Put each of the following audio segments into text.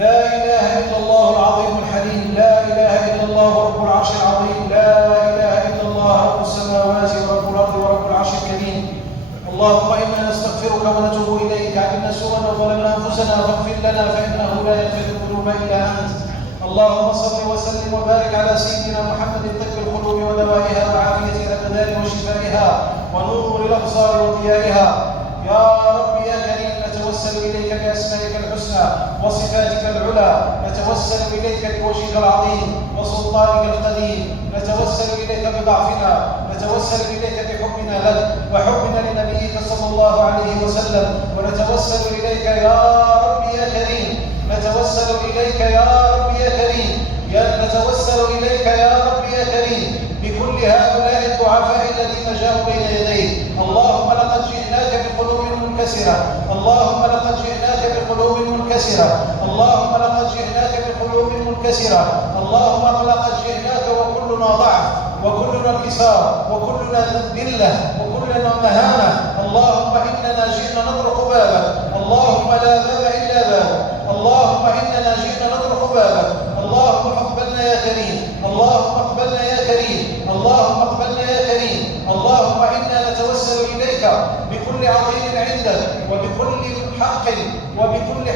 لا إله إلا الله العظيم الحليم، لا إله إلا الله رب العرش العظيم، لا إله إلا الله رب السماوات ورب الأرض ورب العرش الكريم. اللهم إنا نستغفرك ونتوب إليك، علمنا سوءنا وظلمنا أنفسنا فاغفر لنا فإنه لا يغفر الذنوب إلا أنت. اللهم صل وسلم وبارك على سيدنا محمد طب القلوب ودوائها وعافية الأبدان وشفائها ونور الأبصار وضيائها. يا رب يا كريم، نتوسل إليك بأسمائك الحسنى وصفاتك العلى، نتوسل إليك بوجهك العظيم وسلطانك القديم، نتوسل إليك بضعفنا، نتوسل إليك بحبنا لك وحبنا لنبيك صلى الله عليه وسلم، ونتوسل إليك يا رب يا كريم، نتوسل إليك يا رب يا كريم، نتوسل إليك يا رب يا كريم بكل هؤلاء الضعفاء الذين جاءوا بين يديك. اللهم لقد جئناك بقلوب منكسرة، اللهم لقد جئناك بقلوب منكسرة، اللهم لقد جئناك بقلوب منكسرة، اللهم لقد جئناك وكلنا ضعف وكلنا انكسار وكلنا ذلة وكلنا مهانة. اللهم إننا جئنا نطرق بابك، اللهم لا باب إلا بابك، اللهم إننا جئنا نطرق بابك. اللهم اقبلنا يا كريم، اللهم اقبلنا يا كريم، اللهم اقبلنا يا كريم. اللهم إنا نتوسل إليك بكل عظيم عندك وبكل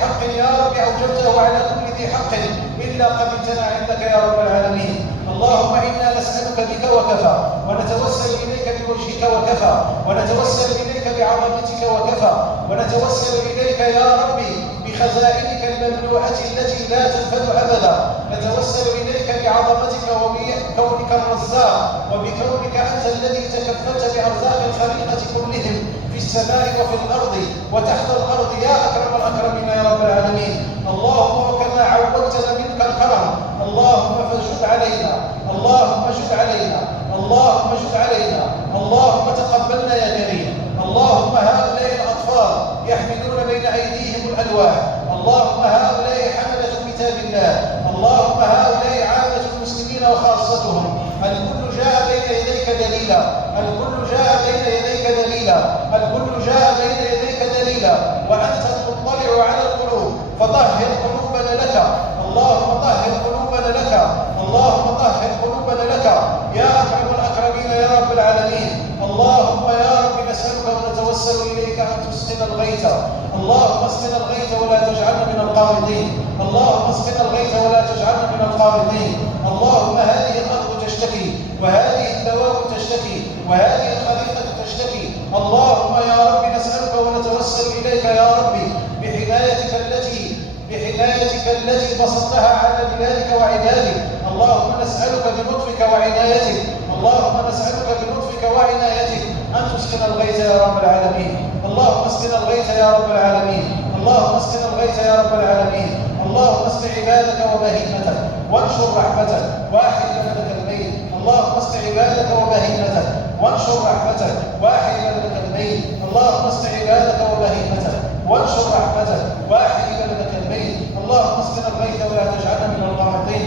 حق يا رب أوجبته على كل ذي حق إلا قبلتنا عندك يا رب العالمين. اللهم إنا نسألك بك وكفى، ونتوسل إليك بوجهك وكفى، ونتوسل إليك بعظمتك وكفى، ونتوسل إليك يا ربي بخزائنك المملوءة التي لا تنفذ أبدا، نتوسل إليك بعظمتك وبكونك الرزاق وبكونك أنت الذي تكفلت بأرزاق الخليقة كلهم في السماء وفي الأرض وتحت الأرض يا أكرم الأكرمين يا رب العالمين. اللهم وكما عودتنا منك الكرم، اللهم فجد علينا، اللهم جد علينا، اللهم جد علينا، اللهم تقبلنا يا كريم. اللهم هؤلاء الأطفال يحملون بين أيديهم الألواح، اللهم هؤلاء حملة كتاب الله، اللهم هؤلاء عامة المسلمين وخاصتهم، الكل جاء بين يديك دليلا، الكل جاء بين يديك دليلا، الكل جاء بين يديك دليلا، وأنت المطلع على القلوب فطهر قلوبنا لك، اللهم طهر قلوبنا لك، اللهم طهر قلوبنا لك يا أكرم الأكرمين يا رب العالمين. اللهم يا رب نسألك ونتوسل إليك أن تسقنا الغيث، اللهم اسقنا الغيث ولا تجعلنا من القانطين، اللهم اسقنا الغيث ولا تجعلنا من القانطين. اللهم هذه الأرض تشتكي، وهذه الدواب تشتكي، وهذه الخليقة تشتكي. اللهم يا رب نسألك ونتوسل إليك يا ربي بحمايتك التي بسطتها على بلادك وعبادك. اللهم نسألك بلطفك وعنايتك، اللهم نسألك بلطفك وعنايتك أن تسقنا الغيث يا رب العالمين. اللهم اسقنا الغيث يا رب العالمين، اللهم اسقنا الغيث يا رب العالمين. اللهم اسق عبادك وبهيمتك وانشر رحمتك واحد بلدك الميت. اللهم اسق عبادك وبهيمتك وانشر رحمتك واحد بلدك الميت. اللهم اسق عبادك وبهيمتك وانشر رحمتك واحد بلدك الميت. اللهم اسقنا الغيث ولا تجعلنا من القانطين،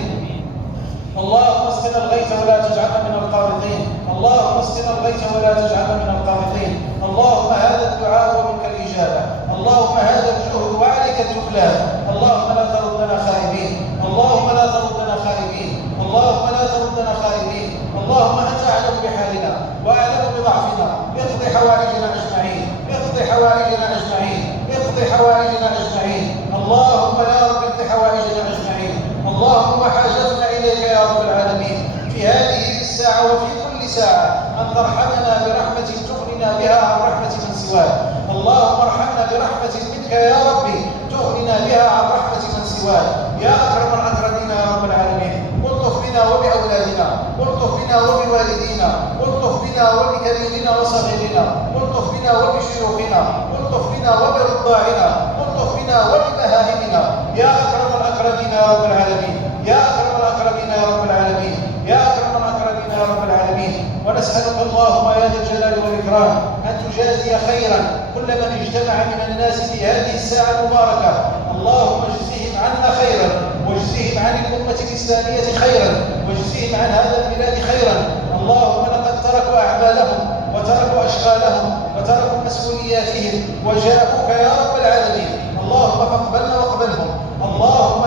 اللهم اسقنا الغيث ولا تجعلنا من القانطين، اللهم اسقنا الغيث ولا تجعلنا من القانطين. اللهم هذا الدعاء ومنك الإجابة، اللهم هذا الجهد وعليك التكلان. اللهم لا تردنا خائبين، اللهم لا تردنا خائبين، اللهم لا تردنا خائبين. اللهم أنت أعلم بحالنا وأعلم بضعفنا، اقض حوائجنا أجمعين، اقض حوائجنا أجمعين، اقض حوائجنا أجمعين. اللهم يا رب اقض حوائجنا أجمعين. اللهم حاجتنا إليك يا رب العالمين في هذه الساعة وفي كل ساعة أن ترحمنا برحمة تغننا بها عن رحمة من سواك. اللهم ارحمنا برحمة منك يا ربي تغننا بها عن رحمة من سواك يا أكرم الأكرمين يا رب العالمين. الطف بنا وبأولادنا، الطف بنا وبوالدينا، الطف بنا وبكبيرنا وصغيرنا، الطف بنا وبشيوخنا، الطف بنا وبرضاعنا، الطف بنا وببهائمنا يا أكرم الأكرمين يا رب العالمين، يا أكرم الأكرمين يا رب العالمين، يا أكرم الأكرمين يا رب العالمين. ونسألك اللهم يا ذا الجلال والإكرام أن تجازي خيرا كل من اجتمع من الناس في هذه الساعة المباركة. اللهم اجزهم عنا خيرا، واجزهم عن الأمة الإسلامية خيرا، واجزهم عن هذا البلاد خيرا. اللهم لقد تركوا أعمالهم وتركوا أشغالهم وتركوا مسؤولياتهم وجاءوك يا رب العالمين. اللهم فاقبلنا واقبلهم، اللهم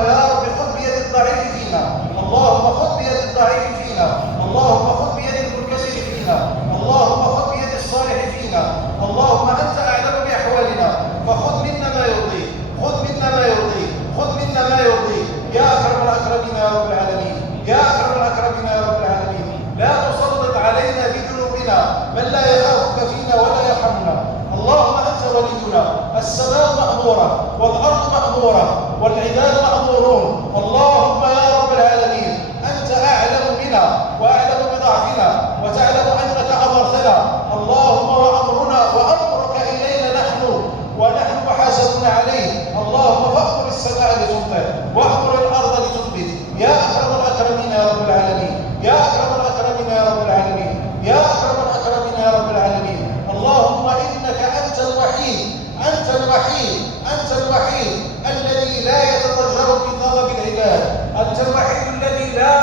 مأمورة والأرض مأمورة والعباد مأمورون. اللهم يا رب العالمين أنت أعلم بنا وأعلم بضعفنا وتعلم أنك أمرتنا. اللهم وأمرك إلينا ونحن محاسبون عليه. اللهم فأمر السماء لتمطر وأمر الأرض لتنبت يا أكرم الأكرمين يا رب العالمين، يا أكرم الأكرمين يا رب العالمين، يا أكرم الأكرمين يا رب العالمين. اللهم إنك أنت الوحيد، أنت الوحيد، أنت الوحيد الذي لا يتضجر بطلب العباد، أنت الوحيد الذي لا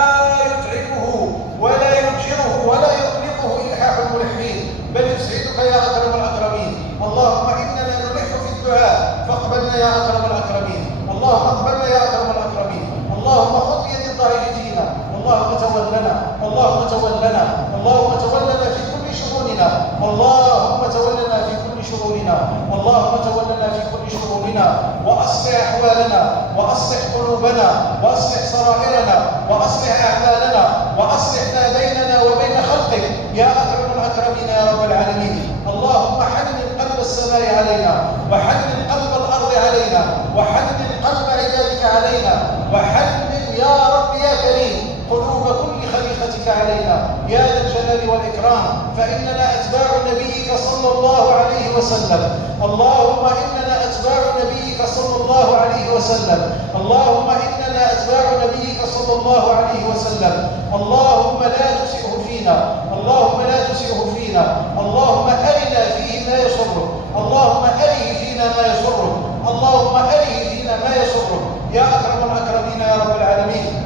يتعبه ولا يبشره ولا يقلقه إلحاح الملحين، بل يسعدك يا أكرم الأكرمين. اللهم إننا نلح في الدعاء فاقبلنا يا أكرم الأكرمين. اللهم اقبلنا يا أكرم الأكرمين. اللهم خذ بيد الضعيف فينا. اللهم تولنا، اللهم تولنا، اللهم تولنا في كل شؤوننا، اللهم تولنا في كل شؤوننا، اللهم تولنا في كل شؤوننا، وأصلح أحوالنا وأصلح قلوبنا وأصلح سرائرنا وأصلح أعمالنا وأصلح ما بيننا وبين خلقك يا أكرم الأكرمين يا رب العالمين. اللهم حنن قلب السماء علينا وحنن قلب الأرض علينا وحنن قلب عبادك علينا وحنن يا رب يا كريم قلوب كل خليقتك علينا يا ذا الجلال والإكرام، فإننا أتباع نبيك صلى الله عليه وسلم. اللهم إننا أتباع نبيك صلى الله عليه وسلم. اللهم إننا أتباع نبيك صلى الله عليه وسلم. اللهم لا تسئه فينا، اللهم لا تسئه فينا. اللهم أرنا فيه ما يسرك، اللهم أره فينا ما يسرك، اللهم أره فينا ما يسرك يا أكرم الأكرمين يا رب العالمين.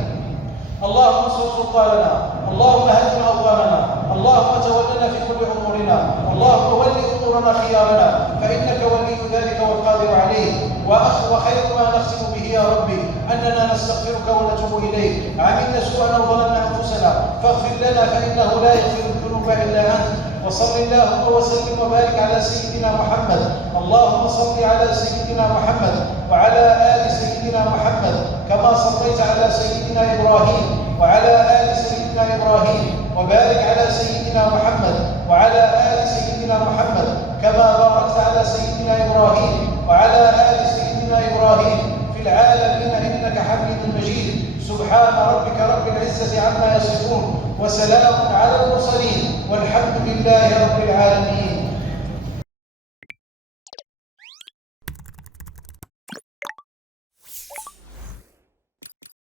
اللهم انصر سلطاننا، اللهم هدم أوطاننا، اللهم تولنا في كل أمورنا، اللهم ول أمورنا خيارنا، فإنك ولي ذلك والقادر عليه. وخير ما نختم به يا ربي أننا نستغفرك ونتوب إليك. عملنا سوءا وظلمنا أنفسنا فاغفر لنا فإنه لا يغفر الذنوب إلا أنت. وصل اللهم وسلم وبارك على سيدنا محمد. اللهم صل على سيدنا محمد وعلى آل سيدنا محمد كما صليت على سيدنا إبراهيم وعلى آل سيدنا إبراهيم، وبارك على سيدنا محمد وعلى آل سيدنا محمد كما باركت على سيدنا إبراهيم وعلى آل سيدنا إبراهيم في العالمين إنك حميد مجيد. سبحان ربك رب العزة عما يصفون وسلام على المرسلين والحمد لله رب العالمين.